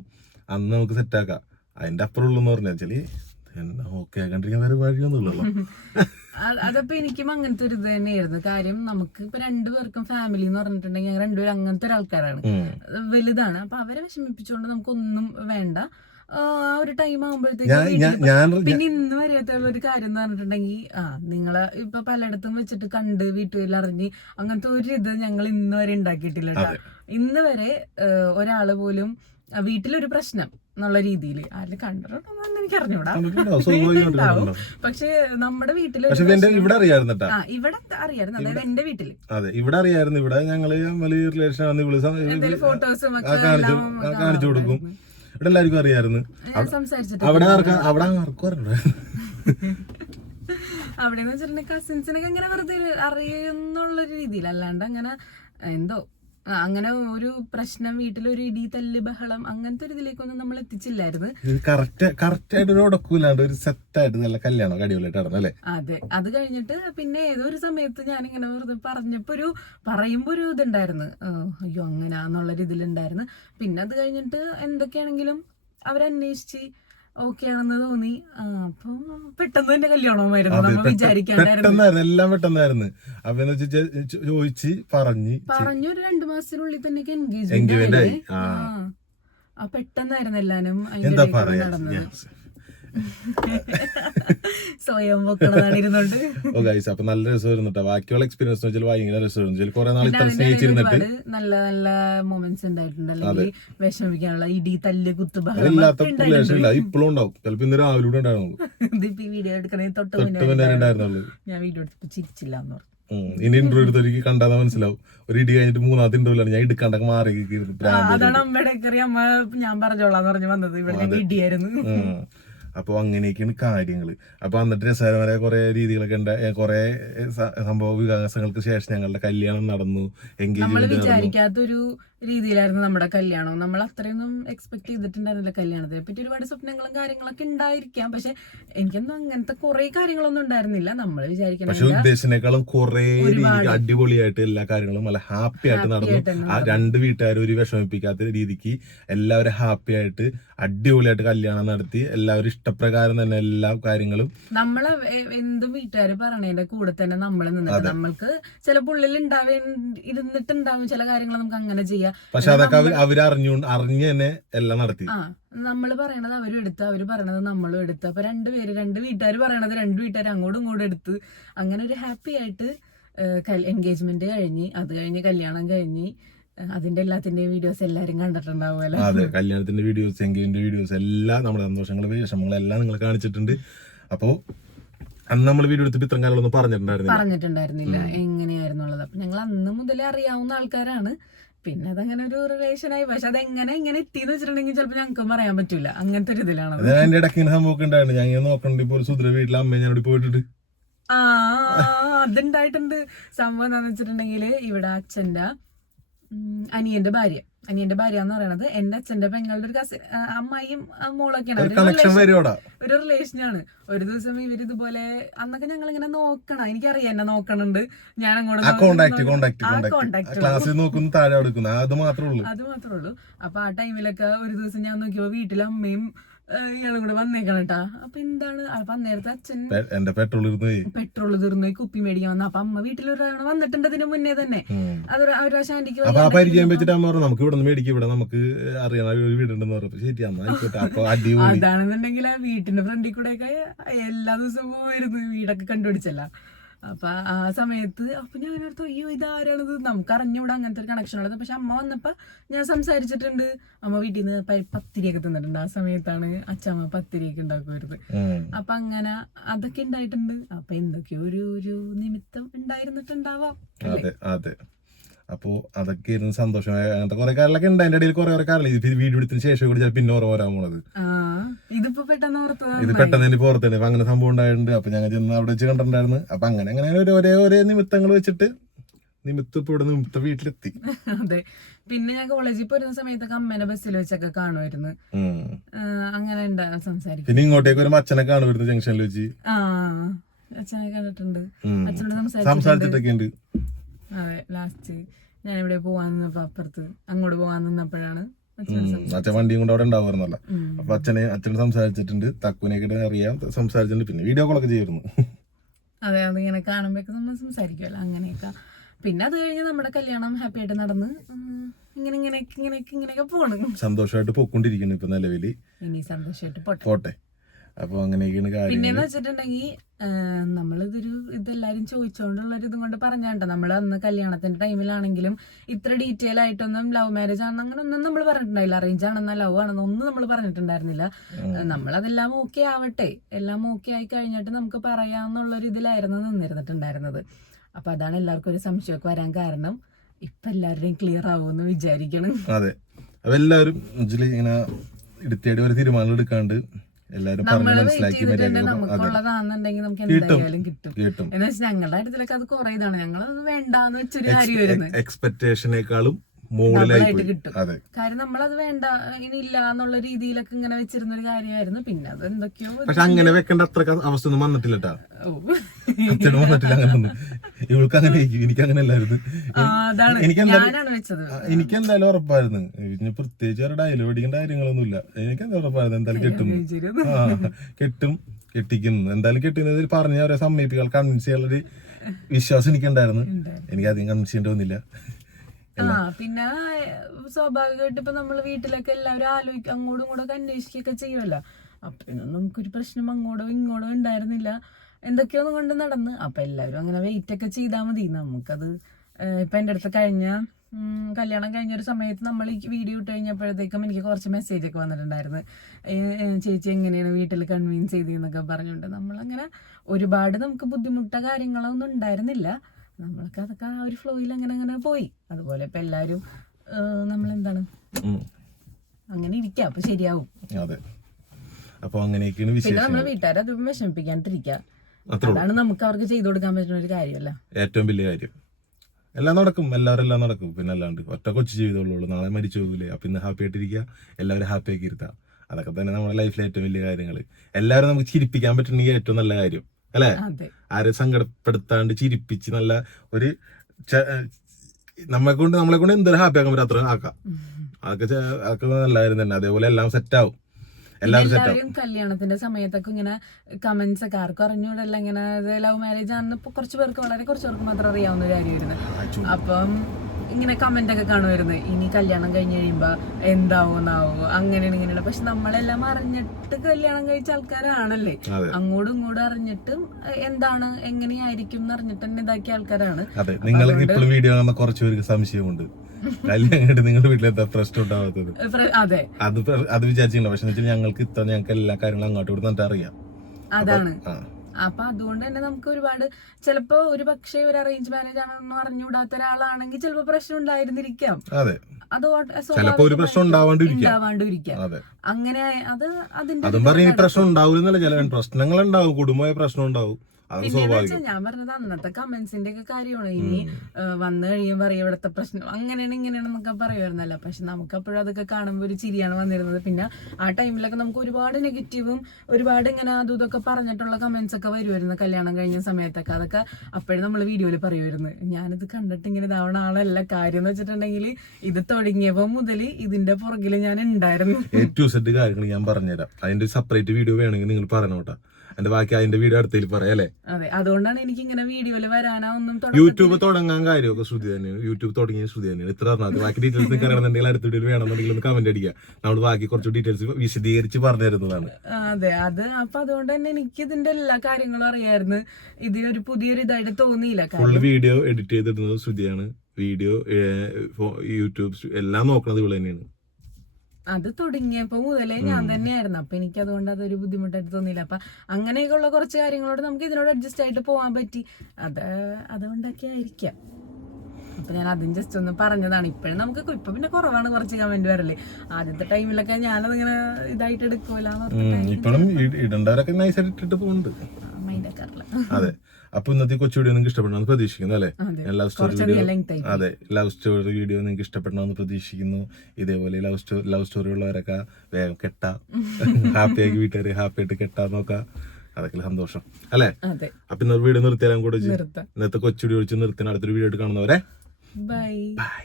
അന്ന് നമുക്ക് സെറ്റാക്കാം അതിന്റെ അപ്പുറമുള്ളൂ എന്ന് പറഞ്ഞാൽ ഓക്കെ ആക്കണ്ടിരിക്കാൻ വേറെ വഴിയൊന്നുമില്ലല്ലോ. അതപ്പോ എനിക്കും അങ്ങനത്തെ ഒരു ഇത് തന്നെയായിരുന്നു. കാര്യം നമുക്ക് ഇപ്പൊ രണ്ടുപേർക്കും ഫാമിലി എന്ന് പറഞ്ഞിട്ടുണ്ടെങ്കിൽ ഞങ്ങൾ രണ്ടുപേരും അങ്ങനത്തെ ഒരു ആൾക്കാരാണ് വലുതാണ്. അപ്പൊ അവരെ വിഷമിപ്പിച്ചുകൊണ്ട് നമുക്കൊന്നും വേണ്ട. ആ ഒരു ടൈം ആകുമ്പോഴത്തേക്കും പിന്നെ ഇന്ന് വരെയാത്ത ഒരു കാര്യം എന്ന് പറഞ്ഞിട്ടുണ്ടെങ്കിൽ ആ നിങ്ങളെ ഇപ്പൊ പലയിടത്തും വെച്ചിട്ട് കണ്ട് വീട്ടുകാരിൽ അറിഞ്ഞ് അങ്ങനത്തെ ഒരു ഇത് ഞങ്ങൾ ഇന്ന് വരെ ഉണ്ടാക്കിയിട്ടില്ല ഇന്ന് വരെ ഒരാൾ പോലും വീട്ടിലൊരു പ്രശ്നം എന്നുള്ള രീതിയിൽ ആരും കണ്ടിട്ടുണ്ടോന്ന് എനിക്ക് അറിഞ്ഞൂടാ. പക്ഷെ നമ്മുടെ വീട്ടിൽ ഇവിടെ അറിയായിരുന്നു ഇവിടെ അറിയായിരുന്നു. അതായത് എന്റെ വീട്ടിൽ. അതെ ഇവിടെ അറിയായിരുന്നു. ഇവിടെ ഞങ്ങൾ വലിയ റിലേഷൻ ഫോട്ടോസും കാണിച്ചു കൊടുക്കും. ഇവിടെ എല്ലാവർക്കും അറിയായിരുന്നു. അവിടെ അവിടെ ആർക്കും അറിഞ്ഞു അവിടെ എന്ന് വെച്ചിട്ടുണ്ടെങ്കിൽ കസിൻസിനൊക്കെ ഇങ്ങനെ വെറുതെ അറിയുന്നുള്ള രീതിയിൽ അല്ലാണ്ട് അങ്ങനെ എന്തോ അങ്ങനെ ഒരു പ്രശ്നം വീട്ടിലൊരു ഇടി തല്ല് ബഹളം അങ്ങനത്തെ ഒരു ഇതിലേക്കൊന്നും നമ്മൾ എത്തിച്ചില്ലായിരുന്നു. ഒരു ഉടക്കൂലാണ്ട് ഒരു സെറ്റ് ആയിട്ട് നല്ല കല്യാണം അടിപൊളിയായിട്ട് അതെ. അത് കഴിഞ്ഞിട്ട് പിന്നെ ഏതോ ഒരു സമയത്ത് ഞാൻ ഇങ്ങനെ വെറുതെ പറഞ്ഞപ്പോ ഒരു പറയുമ്പോ ഒരു ഇതുണ്ടായിരുന്നു. അയ്യോ അങ്ങനാന്നുള്ള രീതിയിലുണ്ടായിരുന്നു പിന്നെ അത് കഴിഞ്ഞിട്ട് എന്തൊക്കെയാണെങ്കിലും അവരന്വേഷിച്ച് ഓക്കെ ആണെന്ന് തോന്നി അപ്പൊ പെട്ടെന്ന് തന്നെ കല്യാണമായിരുന്നു നമ്മൾ വിചാരിക്കാണ്ടായിരുന്നു. പെട്ടെന്നായിരുന്നു എല്ലാം പെട്ടെന്നായിരുന്നു. അപ്പൊ എന്ന് വെച്ചാൽ ചോദിച്ച് പറഞ്ഞ് പറഞ്ഞു ഒരു രണ്ടു മാസത്തിനുള്ളിൽ തന്നെ എൻഗേജ്മെന്റ് പെട്ടെന്നായിരുന്നു എല്ലാരും എന്താ പറയാ? നടന്നത്. സ്വയം ഓ ഗൈസ് അപ്പൊ നല്ല രസമായിരുന്നു കേട്ടോ ബാക്കിയുള്ള എക്സ്പീരിയൻസ് വെച്ചാൽ ഭയങ്കര രസമായിരുന്നു കുറെ നാൾ ഇത്ര സ്നേഹിച്ചിരുന്നിട്ട്. നല്ല നല്ല മൊമെന്റ്സ് ഉണ്ടായിട്ടുണ്ട്. അല്ലെങ്കിൽ വിഷമിക്കാനുള്ള ഇടി തല്ല് കുത്തുബഹളം അതില്ലാത്ത ഒക്കെ റിലേഷൻ ഇല്ല. ഇപ്പോഴും ഉണ്ടാവും. ചിലപ്പോ ഇന്ന് രാവിലെ കൂടെ ഉണ്ടായിരുന്നുള്ളൂ. വീഡിയോ എടുക്കണേ തൊട്ട് മുന്നേ. ഉണ്ടായിരുന്നുള്ളൂ. ഞാൻ വീഡിയോ എടുത്തപ്പോ ചിരിച്ചില്ല എന്ന് പറഞ്ഞു. ഇനി ഇന്റർവ്യൂ എടുത്തൊരിക്കും കണ്ടാൽ മനസ്സിലാവും. ഒരു ഇടി കഴിഞ്ഞിട്ട് മൂന്നാമത്തെ ഇന്റർവ്യൂലാണ് ഞാൻ ഇടുക്കാണ്ടൊക്കെ മാറി അതാണ് അമ്മയുടെ കയറി അമ്മ ഞാൻ പറഞ്ഞോളാന്ന് പറഞ്ഞു വന്നത്. ഇവിടെ ഇടിയായിരുന്നു. ഉം. അപ്പൊ അങ്ങനെയൊക്കെയാണ് കാര്യങ്ങൾ അപ്പോൾ എന്നിട്ട് രസകരമായ കുറേ രീതികളൊക്കെ ഉണ്ട് കുറേ സംഭവ വികാസങ്ങൾക്ക് ശേഷം ഞങ്ങളുടെ കല്യാണം നടന്നു എൻഗേജ്മെന്റ് നടന്നു രീതിയിലായിരുന്നു നമ്മുടെ കല്യാണം. നമ്മൾ അത്രയൊന്നും എക്സ്പെക്ട് ചെയ്തിട്ടുണ്ടായിരുന്നില്ല കല്യാണത്തെ പറ്റി. ഒരുപാട് സ്വപ്നങ്ങളും കാര്യങ്ങളൊക്കെ ഉണ്ടായിരിക്കാം. പക്ഷെ എനിക്കൊന്നും അങ്ങനത്തെ കുറെ കാര്യങ്ങളൊന്നും ഉണ്ടായിരുന്നില്ല. നമ്മൾ പക്ഷെ വിചാരിക്കണം ഉദ്ദേശിച്ചതിനേക്കാളും കുറെ ഒരുപാട്. അടിപൊളിയായിട്ട് എല്ലാ കാര്യങ്ങളും നല്ല ഹാപ്പി ആയിട്ട് നടന്നു. ആ രണ്ട് വീട്ടുകാരും ഒരു വിഷമിപ്പിക്കാത്ത രീതിക്ക് എല്ലാവരും ഹാപ്പി ആയിട്ട് അടിപൊളിയായിട്ട് കല്യാണം നടത്തി. എല്ലാവരും ഇഷ്ടപ്രകാരം തന്നെ എല്ലാ കാര്യങ്ങളും നമ്മളെ എന്ത് വീട്ടുകാർ പറയണതിന്റെ കൂടെ തന്നെ നമ്മൾ നിന്നിട്ട് നമ്മൾക്ക് ചില പുള്ളിൽ ഉണ്ടാവേ ഇരുന്നിട്ടുണ്ടാവും ചില കാര്യങ്ങൾ നമുക്ക് അങ്ങനെ ചെയ്യാം. പക്ഷെ അതൊക്കെ അവർ അറിഞ്ഞു അറിഞ്ഞു തന്നെ എല്ലാം നടത്തി. ആ നമ്മൾ പറയണത് അവരും എടുത്ത് അവർ പറയണത് നമ്മളും എടുത്ത്. അപ്പൊ രണ്ടുപേര് രണ്ട് വീട്ടുകാർ പറയണത് രണ്ട് വീട്ടുകാർ അങ്ങോട്ടും ഇങ്ങോട്ടും എടുത്ത്. അങ്ങനെ ഒരു ഹാപ്പി ആയിട്ട് എൻഗേജ്മെന്റ് കഴിഞ്ഞ് അത് കഴിഞ്ഞ് കല്യാണം കഴിഞ്ഞ് അതിന്റെ എല്ലാത്തിന്റെയും വീഡിയോസ് എല്ലാരും കണ്ടിട്ടുണ്ടാവുമല്ലോ. അതെ കല്യാണത്തിന്റെ വീഡിയോസ് എൻഗേജ്മെന്റ് വീഡിയോസ് എല്ലാം നമ്മുടെ സന്തോഷങ്ങളും വിഷമങ്ങളും എല്ലാം നിങ്ങൾ കാണിച്ചിട്ടുണ്ട്. അപ്പോ അന്ന് നമ്മൾ വീഡിയോ എടുത്തിട്ട് ഇത്രയും കാലമൊന്നും പറഞ്ഞിട്ടുണ്ടായിരുന്നില്ല. പറഞ്ഞിട്ടുണ്ടായിരുന്നില്ല. എങ്ങനെയായിരുന്നുള്ളത്? അപ്പൊ ഞങ്ങൾ അന്ന് മുതലേ അറിയാവുന്ന ആൾക്കാരാണ്. പിന്നെ അതങ്ങനെ ഒരു റിലേഷൻ ആയി. പക്ഷെ അതെങ്ങനെ ഇങ്ങനെ എത്തിയെന്ന് വെച്ചിട്ടുണ്ടെങ്കിൽ ചിലപ്പോൾ ഞങ്ങൾക്കും പറയാൻ പറ്റൂല. അങ്ങനത്തെ ഒരു ഇതിലാണ് ഇടയ്ക്ക് സംഭവമൊക്കെ ഉണ്ടായിരുന്നു. ഞാൻ ഇങ്ങനെ നോക്കണ്ട ഇപ്പൊ ഒരു സുധര വീട്ടിലെ അമ്മ ഞാൻ പോയിട്ടുണ്ട്. ആ അതുണ്ടായിട്ടുണ്ട്. സംഭവം എന്താന്ന് വെച്ചിട്ടുണ്ടെങ്കിൽ ഇവിടെ അച്ഛന്റെ അനിയന്റെ ഭാര്യ. അനിയന്റെ ഭാര്യ എന്ന് പറയുന്നത് എന്റെ അച്ഛന്റെ പെങ്ങളുടെ ഒരു കസിൻ അമ്മായിയും മോളൊക്കെയാണ്. ഒരു റിലേഷനാണ് ഒരു ദിവസം ഇവർ ഇതുപോലെ അന്നൊക്കെ ഞങ്ങൾ ഇങ്ങനെ നോക്കണം. എനിക്കറിയാം എന്നെ നോക്കണുണ്ട്. ഞാൻ അങ്ങോട്ട് ആ no- contact no- contact contact contact ക്ലാസ്സിൽ നോക്കുന്നു താഴെ അത് മാത്രമേ ഉള്ളൂ. അത് മാത്രമേ ഉള്ളൂ. അപ്പൊ ആ ടൈമിലൊക്കെ ഒരു ദിവസം ഞാൻ നോക്കിയപ്പോ വീട്ടിലെ അമ്മയും ഇയാളും കൂടെ വന്നേക്കണം കേട്ടാ അപ്പൊ എന്താണ്? അപ്പൊ അന്നേരത്തെ അച്ഛൻ എന്റെ പെട്രോൾ പെട്രോൾ തീർന്നു പോയി കുപ്പി മേടിക്കാൻ വന്ന. അപ്പൊ അമ്മ വീട്ടിൽ വന്നിട്ടുണ്ട് മുന്നേ തന്നെ. ഒരു പരിചയം വെച്ചിട്ട് അമ്മ പറഞ്ഞു നമുക്ക് ഇവിടെ നിന്ന് മേടിക്കും ഇവിടെ നമുക്ക് അറിയണ ഒരു വീടുണ്ടെന്ന് പറഞ്ഞു. ശരി അമ്മ ആയിക്കോട്ടെ. അപ്പൊ അടിപൊളി. അതാണെന്നുണ്ടെങ്കിൽ ആ വീട്ടിന്റെ ഫ്രണ്ടിൽ കൂടെ ഒക്കെ എല്ലാ ദിവസവും പോയിരുന്നു. വീടൊക്കെ കണ്ടുപിടിച്ചല്ല. അപ്പൊ ആ സമയത്ത് അപ്പൊ ഞാൻ ഓർത്തു അയ്യോ ഇതാരാണിത്? നമുക്ക് അറിഞ്ഞൂടെ അങ്ങനത്തെ ഒരു കണക്ഷൻ ഉള്ളത്. പക്ഷെ അമ്മ വന്നപ്പോ ഞാൻ സംസാരിച്ചിട്ടുണ്ട്. അമ്മ വീട്ടിൽ നിന്ന് പത്തിരിയൊക്കെ തിന്നിട്ടുണ്ട്. ആ സമയത്താണ് അച്ഛമ്മ പത്തിരിയൊക്കെ ഉണ്ടാക്കുമായിരുന്നത് ഉം. അപ്പൊ അങ്ങനെ അതൊക്കെ ഉണ്ടായിട്ടുണ്ട്. അപ്പൊ എന്തൊക്കെയോ ഒരു ഒരു നിമിത്തം ഉണ്ടായിരുന്നിട്ടുണ്ടാവാം? അതെ അതെ. അപ്പോ അതൊക്കെ ഇരുന്ന് സന്തോഷമായ അങ്ങനത്തെ കുറെ കാര്യങ്ങളൊക്കെ ഉണ്ട്. അതിന്റെ ഇടയിൽ കുറെ കുറെ കാര്യങ്ങൾ. ഇത് വീഡിയോ എടുത്തതിന് ശേഷം കൂടി ചിലപ്പോൾ പിന്നെ ഓരോ വരാൻ പോണത്. ഇത്. പെട്ടെന്ന് എനിക്ക് പുറത്തുണ്ട് അപ്പൊ അങ്ങനെ സംഭവം ഉണ്ടായിട്ടുണ്ട്. അപ്പൊ ഞങ്ങൾ ചെന്ന് അവിടെ വെച്ച് കണ്ടിട്ടുണ്ടായിരുന്നു. അപ്പൊ അങ്ങനെ അങ്ങനെ ഒരു ഒരേ ഒരേ നിമിത്തങ്ങൾ വെച്ചിട്ട് നിമിത്തം ഇപ്പൊ ഇവിടെ നിമിത്ത വീട്ടിലെത്തി. അതെ. പിന്നെ ഞാൻ കോളേജിൽ പോരുന്ന സമയത്തൊക്കെ അമ്മേനെ ബസ്സിൽ വെച്ചൊക്കെ കാണുമായിരുന്നു. അങ്ങനെ സംസാരിക്കും പിന്നെ ഇങ്ങോട്ടേക്ക് ഒരു അച്ഛനെ കാണുമായിരുന്നു ജംഗ്ഷനിൽ വെച്ച്. ആ അച്ഛനെ കണ്ടിട്ടുണ്ട്. അച്ഛനോട് സംസാരിച്ചിട്ടൊക്കെ ഉണ്ട് അതെ ലാസ്റ്റ് ഞാൻ ഇവിടെ പോവാൻ നിന്നപ്പോ അപ്പുറത്ത് അങ്ങോട്ട് പോവാൻ നിന്നപ്പോഴാണ്. അച്ഛൻ വണ്ടിയും കൊണ്ട് അവിടെ ഉണ്ടാവാറുന്നല്ല അപ്പൊ അച്ഛനെ അച്ഛനെ സംസാരിച്ചിട്ടുണ്ട് തക്കുനെയൊക്കെ അറിയാം സംസാരിച്ചിട്ടുണ്ട് പിന്നെ വീഡിയോ കോളൊക്കെ ചെയ്യുന്നു അതെ അതിങ്ങനെ കാണുമ്പോഴൊക്കെ നമ്മൾ സംസാരിക്കുമല്ലോ അങ്ങനെയൊക്കെ. പിന്നെ അത് കഴിഞ്ഞ് നമ്മുടെ കല്യാണം ഹാപ്പി ആയിട്ട് നടന്ന് ഇങ്ങനെ ഇങ്ങനെയൊക്കെ ഇങ്ങനെയൊക്കെ ഇങ്ങനെയൊക്കെ പോകണം സന്തോഷമായിട്ട് പോയിക്കൊണ്ടിരിക്കുന്നു ഇപ്പൊ നിലവിൽ. ഇനി സന്തോഷമായിട്ട് പോട്ടെ. പോട്ടെ അപ്പൊ അങ്ങനെയൊക്കെയാണ് കാര്യങ്ങൾ പിന്നെന്ന് വെച്ചിട്ടുണ്ടെങ്കിൽ നമ്മളിതൊരു ഇതെല്ലാരും ചോദിച്ചോണ്ടുള്ള ഒരു ഇതും കൊണ്ട് പറഞ്ഞാണ്ട? നമ്മൾ അന്ന് കല്യാണത്തിന്റെ ടൈമിലാണെങ്കിലും ഇത്ര ഡീറ്റെയിൽ ആയിട്ടൊന്നും ലവ് മാരേജ് ആണെന്ന് അങ്ങനെ ഒന്നും നമ്മൾ പറഞ്ഞിട്ടുണ്ടായില്ല. അറേഞ്ച് ആണെന്നോ ലവ് ആണെന്നോ ഒന്നും നമ്മൾ പറഞ്ഞിട്ടുണ്ടായിരുന്നില്ല. നമ്മളതെല്ലാം ഓക്കെ ആവട്ടെ. എല്ലാം ഓക്കെ ആയി കഴിഞ്ഞിട്ട് നമുക്ക് പറയാന്നുള്ള ഒരു ഇതിലായിരുന്നു നിന്നിരുന്നിട്ടുണ്ടായിരുന്നത്. അപ്പൊ അതാണ് എല്ലാവർക്കും ഒരു സംശയമൊക്കെ വരാൻ കാരണം ഇപ്പൊ എല്ലാവരുടെയും ക്ലിയർ ആവുമെന്ന് വിചാരിക്കണം. അതെ. അപ്പൊ എല്ലാവരും ഇങ്ങനെ എടുത്തേടി ഒരു തീരുമാനം എടുക്കാണ്ട് എല്ലാരും പറഞ്ഞ് മനസ്സിലാക്കി കിട്ടും. കിട്ടും. ഞങ്ങളുടെ കാര്യത്തിലൊക്കെ അത് കുറേ ഇതാണ് ഞങ്ങൾ വേണ്ടാന്ന് വെച്ചൊരു കാര്യമായിരുന്നു എക്സ്പെക്ടേഷനേക്കാളും കിട്ടും. കാര്യം നമ്മളത് വേണ്ട ഇനി ഇല്ല എന്നുള്ള രീതിയിലൊക്കെ ഇങ്ങനെ വെച്ചിരുന്ന ഒരു കാര്യമായിരുന്നു. പിന്നെ അത് എന്തൊക്കെയോ പക്ഷെ അങ്ങനെ വെക്കേണ്ട അത്ര അവസ്ഥ ഒന്നും വന്നിട്ടില്ല ഓ. അച്ഛനും വന്നിട്ടില്ല അങ്ങനെ ഇവൾക്ക് അങ്ങനെ. എനിക്ക് അങ്ങനെ അല്ലായിരുന്നു. എനിക്ക് എന്തായാലും ഉറപ്പായിരുന്നു. ഇനി പ്രത്യേകിച്ച് ഒരു ഡയലോഗ് അടിക്കേണ്ട കാര്യങ്ങളൊന്നുമില്ല. എനിക്ക് എന്താ ഉറപ്പായിരുന്നു. എന്തായാലും കെട്ടും. ആ കെട്ടും കെട്ടിക്കുന്നു. എന്തായാലും കെട്ടുന്നത് പറഞ്ഞ അവരെ സമ്മതിപ്പിക്കാൻ കൺവിൻസ് ചെയ്യാനുള്ളൊരു വിശ്വാസം എനിക്കുണ്ടായിരുന്നു. എനിക്ക് അധികം കൺവിൻസ് ചെയ്യേണ്ടി വന്നില്ല. ആ പിന്നെ സ്വാഭാവികമായിട്ട് ഇപ്പൊ നമ്മൾ വീട്ടിലൊക്കെ എല്ലാവരും ആലോചിക്കും അങ്ങോട്ടും ഇങ്ങോട്ടും ഒക്കെ അന്വേഷിക്കുകയൊക്കെ ചെയ്യുമല്ലോ അപ്പോഴൊന്നും നമുക്കൊരു പ്രശ്നം അങ്ങോട്ടോ ഇങ്ങോട്ടോ ഉണ്ടായിരുന്നില്ല. എന്തൊക്കെയൊന്നും കൊണ്ട് നടന്ന്. അപ്പൊ എല്ലാവരും അങ്ങനെ വെയിറ്റ് ഒക്കെ ചെയ്താൽ മതി. നമുക്കത് ഇപ്പൊ എന്റെ അടുത്ത് കഴിഞ്ഞ കല്യാണം കഴിഞ്ഞ ഒരു സമയത്ത് നമ്മൾ ഈ വീഡിയോ ഇട്ട് കഴിഞ്ഞപ്പോഴത്തേക്കും എനിക്ക് കുറച്ച് മെസ്സേജ് ഒക്കെ വന്നിട്ടുണ്ടായിരുന്നു. ചേച്ചി എങ്ങനെയാണ് വീട്ടിൽ കൺവിൻസ് ചെയ്തെന്നൊക്കെ പറഞ്ഞുകൊണ്ട്. നമ്മളങ്ങനെ ഒരുപാട് നമുക്ക് ബുദ്ധിമുട്ട കാര്യങ്ങളൊന്നും ഉണ്ടായിരുന്നില്ല. നമ്മളൊക്കെ അതൊക്കെ ആ ഒരു ഫ്ലോയിൽ അങ്ങനെ അങ്ങനെ പോയി. അതുപോലെ ഇപ്പൊ എല്ലാരും നമ്മൾ നമ്മളെന്താണ്? അങ്ങനെ ഇരിക്കുക അപ്പൊ ശരിയാവും. അതെ. അപ്പൊ അങ്ങനെയൊക്കെയാണ് പിന്നെ നമ്മളെ വീട്ടുകാരെ അത് വിഷമിപ്പിക്കാണ്ടിരിക്കുക അതാണ് നമുക്ക് അവർക്ക് ചെയ്തു കൊടുക്കാൻ പറ്റുന്ന ഒരു കാര്യമല്ല? ഏറ്റവും വലിയ കാര്യം. എല്ലാം നടക്കും. എല്ലാവരും എല്ലാം നടക്കും. പിന്നെ അല്ലാണ്ട് ഒറ്റ കൊച്ചു ജീവിതമുള്ളൂ. നാളെ മരിച്ചു പോകില്ലേ അപ്പൊ ഇന്ന് ഹാപ്പി ആയിട്ടിരിക്കുക എല്ലാവരും ഹാപ്പി ആക്കി ഇരുത്താം. അതൊക്കെ തന്നെ നമ്മുടെ ലൈഫിലെ ഏറ്റവും വലിയ കാര്യങ്ങൾ എല്ലാവരും നമുക്ക് ചിരിപ്പിക്കാൻ പറ്റുന്നെങ്കിൽ ഏറ്റവും നല്ല കാര്യം. അല്ലേ? ആരെ സങ്കടപ്പെടുത്താണ്ട് ചിരിപ്പിച്ച് നല്ല ഒരു നമ്മളെ കൊണ്ട് നമ്മളെ കൊണ്ട് എന്തൊരു ഹാപ്പി ആക്കാൻ പറ്റും അത്ര ആക്കാം അതൊക്കെ അതൊക്കെ നല്ല തന്നെ. അതേപോലെ എല്ലാം സെറ്റ് ആവും. എല്ലാവരും സെറ്റ് ആവും. എല്ലാവരും കല്യാണത്തിന്റെ സമയത്തൊക്കെ ഇങ്ങനെ കമന്റ്സ് ഒക്കെ ആർക്കും അറിഞ്ഞൂടല്ല. ഇങ്ങനെ ലവ് മാരേജ് ആണെന്ന് കുറച്ച് പേർക്ക് വളരെ കുറച്ച് പേർക്ക് മാത്രം അറിയാവുന്ന ഒരു കാര്യമായിരുന്നു. അപ്പം ഇങ്ങനെ കമന്റ് ഒക്കെ കാണുമായിരുന്നു. ഇനി കല്യാണം കഴിഞ്ഞ് കഴിയുമ്പോ എന്താവോന്നാവോ അങ്ങനെയാണ് ഇങ്ങനെയാണ്. പക്ഷെ നമ്മളെല്ലാം അറിഞ്ഞിട്ട് കല്യാണം കഴിച്ച ആൾക്കാരാണല്ലേ? അങ്ങോട്ടും ഇങ്ങോട്ടും അറിഞ്ഞിട്ടും എന്താണ് എങ്ങനെയായിരിക്കും എന്ന് അറിഞ്ഞിട്ട് തന്നെ ഇതാക്കിയ ആൾക്കാരാണ്. അതെ. നിങ്ങൾക്ക് ഇപ്പോഴും വീഡിയോ കാണുന്ന കുറച്ച് പേർക്ക് സംശയമുണ്ട്. കല്യാണം നിങ്ങളുടെ വീട്ടിൽ എന്താ പ്രശ്നം ഉണ്ടാവാത്തത്? അതെ. അത് വിചാരിച്ചില്ല പക്ഷെ ഞങ്ങൾക്ക് ഇത്ര ഞങ്ങൾക്ക് എല്ലാ കാര്യങ്ങളും അങ്ങോട്ട് ഇവിടെ അറിയാം. അതാണ്. അപ്പൊ അതുകൊണ്ട് തന്നെ നമുക്ക് ഒരുപാട് ചിലപ്പോ ഒരു പക്ഷേ ഒരു അറേഞ്ച് മാരേജ് ആണെന്ന് അറിഞ്ഞുകൂടാത്ത ഒരാളാണെങ്കിൽ ചിലപ്പോ പ്രശ്നം ഉണ്ടായിരുന്നിരിക്കാം. അതെ. ചിലപ്പോ ഒരു പ്രശ്നം ഉണ്ടാവാണ്ടിരിക്കാം. അങ്ങനെ അത് അതിന്റെ അതും പറഞ്ഞ പ്രശ്നം ഉണ്ടാവില്ലെന്നല്ല ചില പ്രശ്നങ്ങൾ ഉണ്ടാവും. കുടുംബമായ പ്രശ്നം ഉണ്ടാവും. വെച്ചാൽ ഞാൻ പറഞ്ഞത് അന്നത്തെ കമന്റ്സിന്റെ ഒക്കെ കാര്യമാണ്. ഇനി വന്നു കഴിയുമ്പോ പറയും ഇവിടുത്തെ പ്രശ്നം. അങ്ങനെയാണ് ഇങ്ങനെയാണെന്നൊക്കെ പറയുമായിരുന്നല്ല പക്ഷെ നമുക്ക് അപ്പോഴും അതൊക്കെ കാണുമ്പോൾ ഒരു ചിരിയാണ് വന്നിരുന്നത്. പിന്നെ ആ ടൈമിലൊക്കെ നമുക്ക് ഒരുപാട് നെഗറ്റീവും ഒരുപാട് ഇങ്ങനെ അതും ഇതൊക്കെ പറഞ്ഞിട്ടുള്ള കമന്റ്സ് ഒക്കെ വരുമായിരുന്നു കല്യാണം കഴിഞ്ഞ സമയത്തൊക്കെ. അതൊക്കെ അപ്പോഴും നമ്മൾ വീഡിയോയിൽ പറയുമായിരുന്നു ഞാനിത് കണ്ടിട്ട് ഇങ്ങനെ ഇതാവണ ആളല്ല. കാര്യം എന്ന് വെച്ചിട്ടുണ്ടെങ്കിൽ ഇത് തുടങ്ങിയപ്പോൾ മുതൽ ഇതിന്റെ പുറകിൽ ഞാൻ ഉണ്ടായിരുന്നു. എ സെറ്റ് കാര്യങ്ങൾ ഞാൻ പറഞ്ഞുതരാം. അതിന്റെ സെപ്പറേറ്റ് വീഡിയോ വേണമെങ്കിൽ നിങ്ങൾ പറഞ്ഞോട്ടാ എന്റെ ബാക്കി അതിന്റെ വീഡിയോ അടുത്തേൽ പറയാം അല്ലേ? അതെ അതുകൊണ്ടാണ് എനിക്ക് ഇങ്ങനെ വീഡിയോയിൽ വരാനാ യൂട്യൂബ് തുടങ്ങാൻ കാര്യമൊക്കെ ശ്രുതി തന്നെയാണ്. യൂട്യൂബ് തുടങ്ങിയ ശ്രുതി തന്നെയാണ്. ഇത്ര പറഞ്ഞാൽ മതി. ബാക്കി ഡീറ്റെയിൽസ് നിങ്ങൾക്ക് അറിയണമെന്നുണ്ടെങ്കിൽ അടുത്ത വീഡിയോയിൽ വേണമെന്നുണ്ടെങ്കിൽ ഒന്ന് കമന്റ് അടിക്കുക. നമ്മൾ ബാക്കി കുറച്ച് ഡീറ്റെയിൽസ് വിശദീകരിച്ച് പറഞ്ഞു തരുന്നതാണ് അതെ അത് അപ്പൊ അതുകൊണ്ട് തന്നെ എനിക്ക് ഇതിന്റെ എല്ലാ കാര്യങ്ങളും അറിയായിരുന്നു. ഇത് ഒരു പുതിയൊരു ഇതായിട്ട് തോന്നിയില്ല. ഫുൾ കാര്യം വീഡിയോ എഡിറ്റ് ചെയ്തിടുന്നത് ശ്രുതിയാണ്. വീഡിയോ യൂട്യൂബ് എല്ലാം നോക്കുന്നത് ഇവിടെ തന്നെയാണ്. അത് തുടങ്ങിയപ്പോ മുതലേ ഞാൻ തന്നെയായിരുന്നു. അപ്പൊ എനിക്ക് അതുകൊണ്ട് അതൊരു ബുദ്ധിമുട്ടായിട്ട് തോന്നിയില്ല. അപ്പൊ അങ്ങനെയൊക്കെയുള്ള കുറച്ച് കാര്യങ്ങളോട് നമുക്ക് ഇതിനോട് അഡ്ജസ്റ്റ് ആയിട്ട് പോകാൻ പറ്റി. അത് അതുകൊണ്ടൊക്കെ ആയിരിക്കാം. അപ്പൊ ഞാൻ അതും ജസ്റ്റ് ഒന്ന് പറഞ്ഞതാണ്. ഇപ്പോഴും നമുക്ക് ഇപ്പൊ പിന്നെ കുറവാണ് കുറച്ച് കമന്റ് വരല്ലേ ആദ്യത്തെ ടൈമിലൊക്കെ ഞാനത് ഇങ്ങനെ ഇതായിട്ട് എടുക്കൂലെന്ന് ഇപ്പോഴും ഇടണ്ടവരൊക്കെ നൈസായിട്ട് ഇട്ടിട്ട് പോകുന്നുണ്ട് അതെ. അപ്പൊ ഇന്നത്തെ കൊച്ചു വീഡിയോ നിങ്ങൾക്ക് ഇഷ്ടപ്പെടണമെന്ന് പ്രതീക്ഷിക്കുന്നു അല്ലേ? ലവ് സ്റ്റോറി വീഡിയോ അതെ. ലവ് സ്റ്റോറി വീഡിയോ നിങ്ങൾക്ക് ഇഷ്ടപ്പെടണമെന്ന് പ്രതീക്ഷിക്കുന്നു. ഇതേപോലെ ലവ് സ്റ്റോറി ലവ് സ്റ്റോറി ഉള്ളവരൊക്കെ വേഗം കെട്ട. ഹാപ്പി ആക്കി വീട്ടുകാർ ഹാപ്പി ആയിട്ട് കെട്ടാ നോക്കാം. അതൊക്കെ സന്തോഷം. അല്ലേ? അപ്പൊ ഇന്നൊരു വീഡിയോ നിർത്തിയാലും കൂടെ ഇന്നത്തെ കൊച്ചു വീഡിയോ ഒഴിച്ച് നിർത്തിന് അടുത്തൊരു വീഡിയോ ആയിട്ട് കാണുന്നവരെ. Bye bye